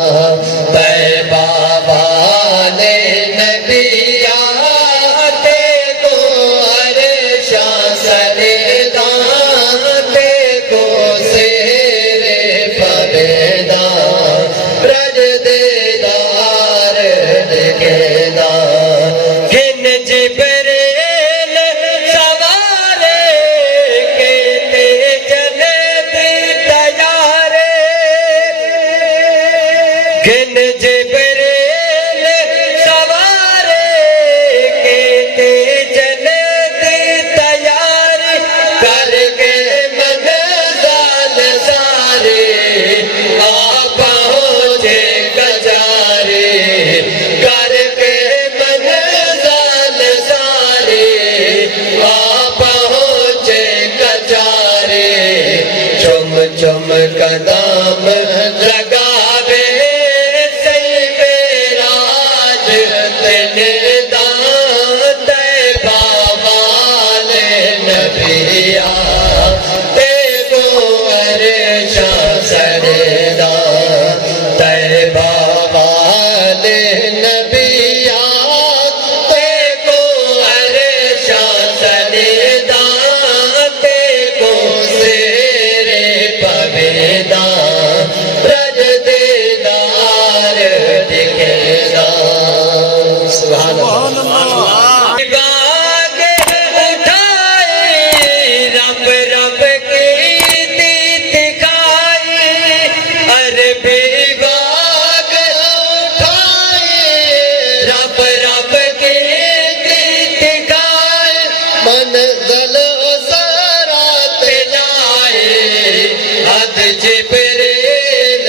طیبہ والے نبی آتے تو عرشاں سرداں دیکھو زیر پرداں رج دیدار دکھداں گن جبریل سوارے کہتے جنت تیارے گن جبریل سوارے کہتے جنت تیار کر کے منزل سارے آ پہنچے کجارے کر کے منزل سارے آ پہنچے کجارے چم چم قدم لگاوے منزل سرات جائے حد جبریل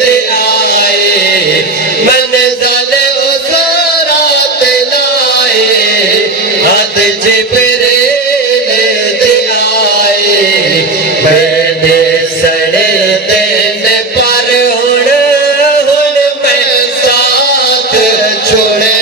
دے آئے منزل سرات لائے حد جبریل دے آئے میرے سڑے دن پر ہن میں ساتھ چھوڑے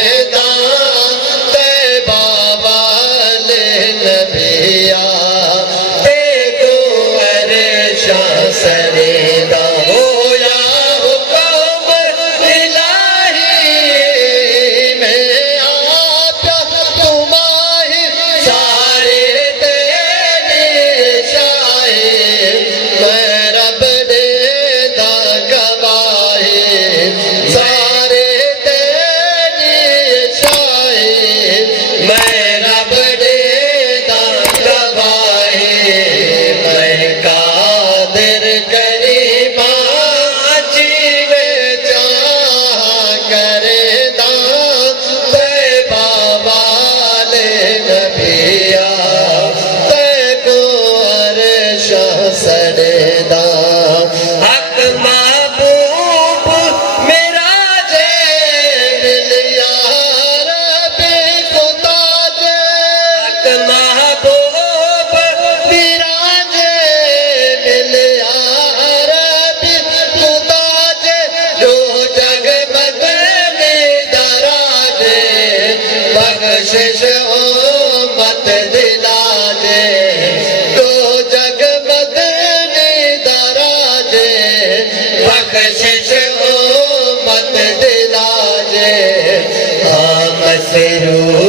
بخشش امت دلا دے تو جگ بدنی درا دے بخشش امت دلا دے ہاں مسرور